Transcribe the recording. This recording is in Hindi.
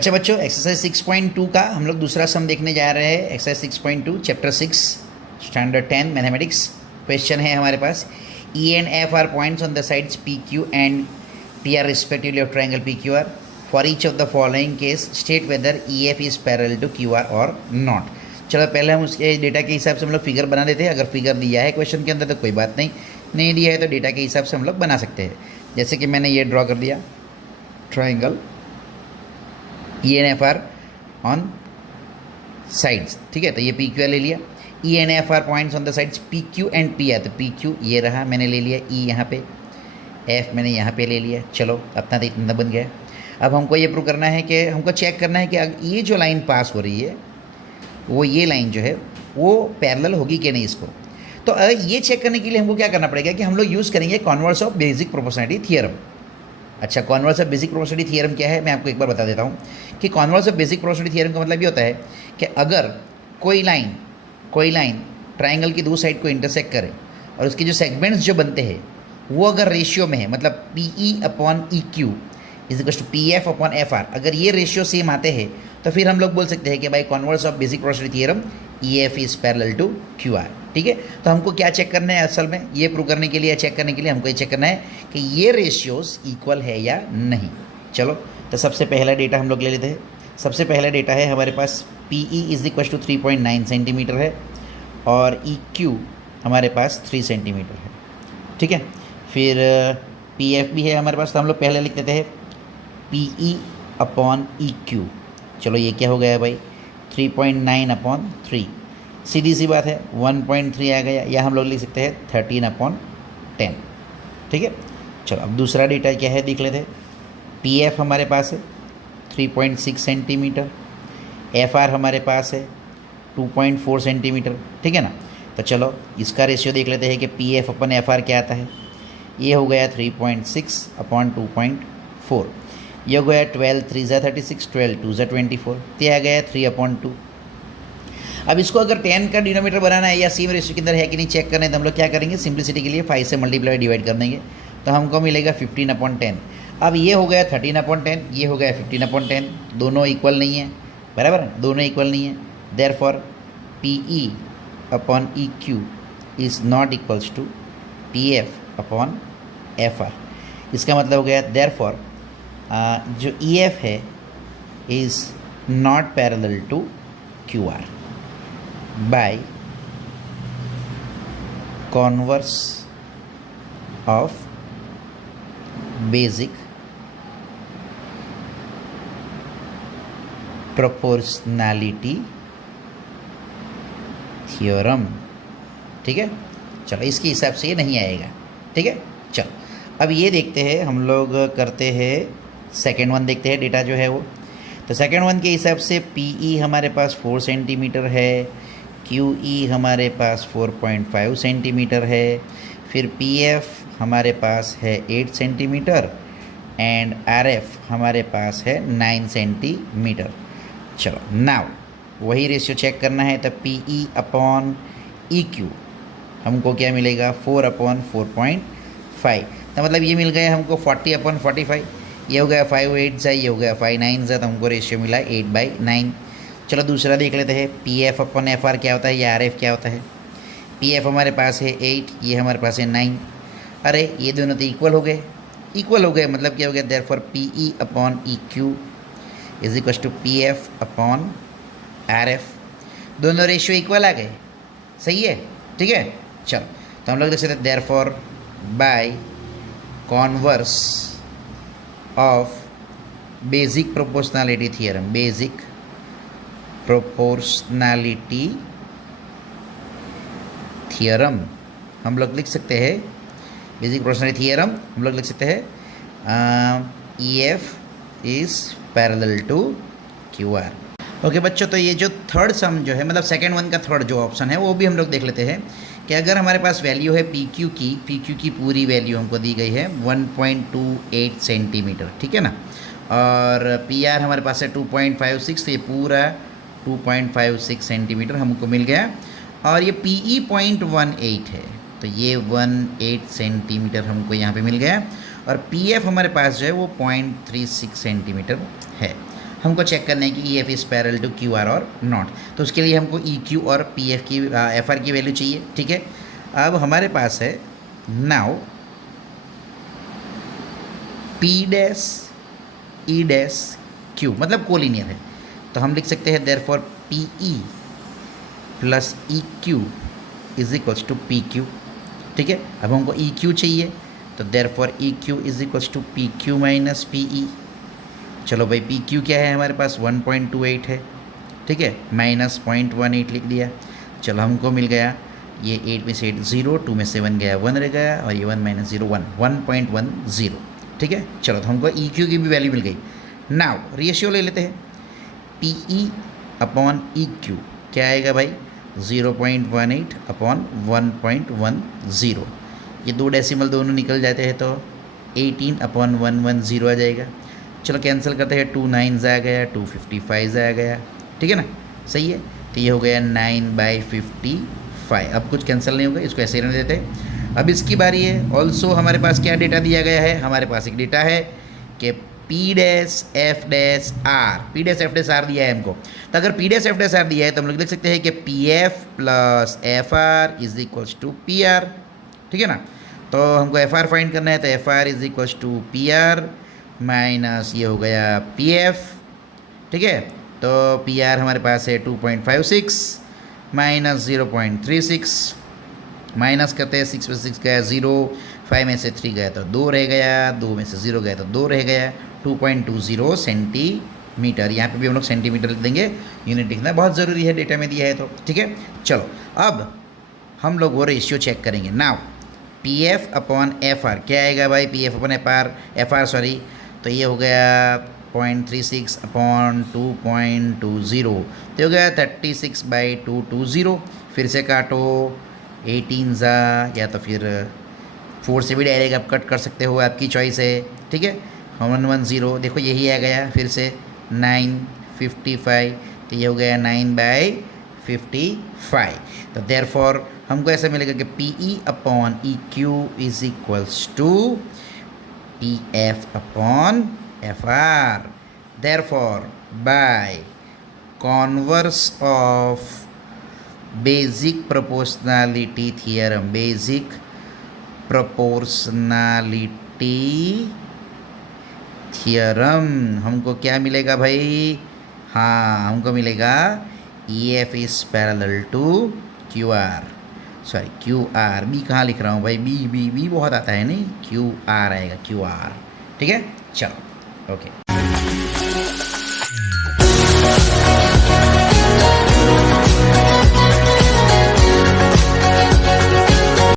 अच्छा बच्चों, एक्सरसाइज 6.2 का हम लोग दूसरा सम देखने जा रहे हैं। Exercise 6.2 chapter 6 standard 10 mathematics. Question है हमारे पास, E and F are points on the sides P Q and P R respectively of triangle P Q R. For each of the following case state whether E F is parallel to Q R और नॉट। चलो पहले हम उसके डेटा के हिसाब से हम लोग फिगर बना देते हैं। अगर फिगर दिया है क्वेश्चन के अंदर तो कोई बात नहीं, नहीं दिया है तो डेटा के हिसाब से हम लोग बना सकते हैं। जैसे कि मैंने ये ड्रॉ कर दिया triangle E N F R on sides, ठीक है। तो ये पी क्यू ले लिया, E N F are points on the sides P Q and P R. तो पी क्यू ये रहा, मैंने ले लिया ई यहाँ पे, एफ मैंने यहाँ पे ले लिया। चलो अपना तो इतना बन गया। अब हमको ये प्रूव करना है कि हमको चेक करना है कि ये जो लाइन पास हो रही है वो ये लाइन जो है वो पैरेलल होगी कि नहीं इसको। तो ये चेक करने के लिए हमको क्या करना पड़ेगा कि हम लोग यूज़ करेंगे converse of basic proportionality theorem. अच्छा, converse of basic proportionality theorem क्या है मैं आपको एक बार बता देता हूँ कि converse of basic proportionality theorem का मतलब ये होता है कि अगर कोई लाइन ट्राइंगल की दो साइड को इंटरसेक्ट करे और उसके जो सेगमेंट्स जो बनते हैं वो अगर रेशियो में है, मतलब P E upon E Q is equal to P F upon F R, अगर ये रेशियो सेम आते हैं तो फिर हम लोग बोल सकते हैं कि भाई converse of basic proportionality theorem E F is parallel to Q R. ठीक है, तो हमको क्या चेक करना है असल में, ये प्रूव करने के लिए, चेक करने के लिए हमको ये चेक करना है कि ये रेशियोज इक्वल है या नहीं। चलो तो सबसे पहला डेटा हम लोग ले लेते हैं। सबसे पहला डेटा है हमारे पास P E is equal to 3.9 centimetre है और ई क्यू हमारे पास 3 सेंटीमीटर है। ठीक है, फिर पी एफ भी है हमारे पास, तो हम लोग पहले लिख देते हैं P E upon E Q. चलो ये क्या हो गया है भाई, 3.9 अपॉन 3, सीधी सी बात है 1.3 आ गया, या हम लोग लिख सकते हैं 13/10। ठीक है, चलो अब दूसरा डेटा क्या है देख लेते हैं। पी एफ हमारे पास है 3.6 सेंटीमीटर, एफ आर हमारे पास है 2.4 सेंटीमीटर। ठीक है ना, तो चलो इसका रेशियो देख लेते हैं कि पी एफ अपन एफ आर क्या आता है। ये हो गया 3.6 अपॉन 2.4, ये हो गया 12 3 ज़ा 36, 12 2 ज़ा 24, तो आ गया 3/2। अब इसको अगर 10 का डिनोमीटर बनाना है या सेम रेशियो के अंदर है कि नहीं चेक करना है, तो हम लोग क्या करेंगे, सिंप्लिसिटी के लिए 5 से मल्टीप्लाई डिवाइड कर देंगे तो हमको मिलेगा 15/10। अब ये हो गया 13/10, ये हो गया 15/10, दोनों इक्वल नहीं है, बराबर, दोनों इक्वल नहीं है। Therefore P E upon E Q is not equals to P F upon F R. इसका मतलब हो गया देयरफॉर जो ई एफ है is not parallel to Q R by converse of basic proportionality theorem। ठीक है, चलो इसके हिसाब से ये नहीं आएगा। ठीक है, चलो अब ये देखते हैं, हम लोग करते हैं सेकेंड वन, देखते हैं डेटा जो है वो। तो सेकेंड वन के हिसाब से पी ई हमारे पास 4 सेंटीमीटर है, क्यू ई हमारे पास 4.5 सेंटीमीटर है, फिर पी एफ हमारे पास है 8 सेंटीमीटर एंड आर एफ हमारे पास है 9 सेंटीमीटर। चलो नाउ वही रेशियो चेक करना है, तो P E upon E Q हमको क्या मिलेगा, 4/4.5, तो मतलब ये मिल गया हमको 40/45। ये हो गया 5 8 ज़ा, ये हो गया 5 9 ज़ा, तो हमको रेशियो मिला 8/9। चलो दूसरा देख लेते हैं, पी एफ अपन एफ आर क्या होता है या आर एफ क्या होता है। पी एफ हमारे पास है 8, ये हमारे पास है 9। अरे ये दोनों तो इक्वल हो गए, इक्वल हो गए, मतलब क्या हो गया, therefore P E upon E Q is equal to P F upon R F. दोनों रेशियो इक्वल आ गए, सही है। ठीक है, चलो तो हम लोग देख सकते हैं therefore by converse of basic proportionality theorem, basic proportionality theorem हम लोग लिख सकते हैं, बेसिक प्रोपोर्शनैलिटी थियरम हम लोग लिख सकते हैं E F is parallel to Q R. Okay बच्चों, तो ये जो थर्ड सम जो है, मतलब सेकेंड वन का थर्ड जो ऑप्शन है वो भी हम लोग देख लेते हैं कि अगर हमारे पास वैल्यू है पी क्यू की पूरी वैल्यू हमको दी गई है 1.28 सेंटीमीटर, ठीक है ना, और पी आर हमारे पास है 2.56, तो ये पूरा 2.56 सेंटीमीटर हमको मिल गया, और ये पी ई 0.18 है, तो ये 18 सेंटीमीटर हमको यहाँ पे मिल गया, और पी एफ हमारे पास जो है वो 0.36 सेंटीमीटर है। हमको चेक करना है कि E F is parallel to Q R और नॉट। तो उसके लिए हमको ई क्यू और पी एफ की एफ आर की वैल्यू चाहिए, ठीक है। अब हमारे पास है now P dash E dash Q, मतलब कोलिनियर है, तो हम लिख सकते हैं therefore P E plus E Q is equals to P Q, ठीक है। अब हमको ई क्यू चाहिए, तो therefore E Q is equals to P Q minus P E. चलो भाई पी क्यू क्या है हमारे पास 1.28 है, ठीक है, माइनस 0.18 लिख दिया। चलो हमको मिल गया ये 8 में से 8 0, 2 में से 1 गया 1 रह गया, और ये 1 माइनस 0 1, 1.10, ठीक है। चलो तो हमको ई क्यू की भी वैल्यू मिल गई। नाउ रेशियो ले लेते हैं, P E upon E Q क्या आएगा भाई 0.18 अपॉन 1.10। ये दो डेसिमल दोनों निकल जाते हैं तो 18 अपॉन 110 आ जाएगा। चलो कैंसिल करते हैं, 2 9 आ गया, 255 आ गया, ठीक है ना, सही है। तो ये हो गया 9/55। अब कुछ कैंसिल नहीं होगा, इसको ऐसे ही रहने देते हैं। अब इसकी बारी है। ऑल्सो हमारे पास क्या डेटा दिया गया है, हमारे पास एक डेटा है कि P dash F dash R, P dash F dash R दिया है हमको। तो अगर P dash F dash R दिया है तो हम लोग लिख सकते हैं कि P F plus F R is equals to P R, ठीक है ना। तो हमको एफ आर फाइंड करना है, तो F R is equals to P R minus ये हो गया पी एफ, ठीक है। तो पी आर हमारे पास है 2.56 माइनस 0.36, माइनस करते हैं 6 में से 6 गया 0, 5 में से 3 गया तो 2 रह गया, 2 में से 0 गया तो 2 रह गया, 2.20 सेंटीमीटर। यहाँ पे भी हम लोग सेंटीमीटर लिख देंगे, यूनिट लिखना बहुत ज़रूरी है, डेटा में दिया है तो, ठीक है। चलो अब हम लोग वो रेशियो चेक करेंगे। Now P F upon F are क्या आएगा भाई, P F upon F are sorry, तो ये हो गया 0.36 अपॉन 2.20, तो हो गया 36/220। फिर से काटो, 18 ज़ा, या तो फिर 4 से भी डायरेक्ट आप कट कर सकते हो, आपकी चॉइस है, ठीक है। 110 देखो यही आ गया, फिर से 955, तो ये हो गया 9/55। तो देयरफॉर हमको ऐसा मिलेगा कि P E upon E Q is equals to P F upon F R. Therefore by converse of basic proportionality theorem, basic proportionality theorem हमको क्या मिलेगा भाई, हाँ हमको मिलेगा E F is parallel to Q R, sorry Q R, B कहाँ लिख रहा हूँ भाई, बी बी बी बहुत आता है नहीं, क्यू आर आएगा, क्यू आर, ठीक है। चलो ओके।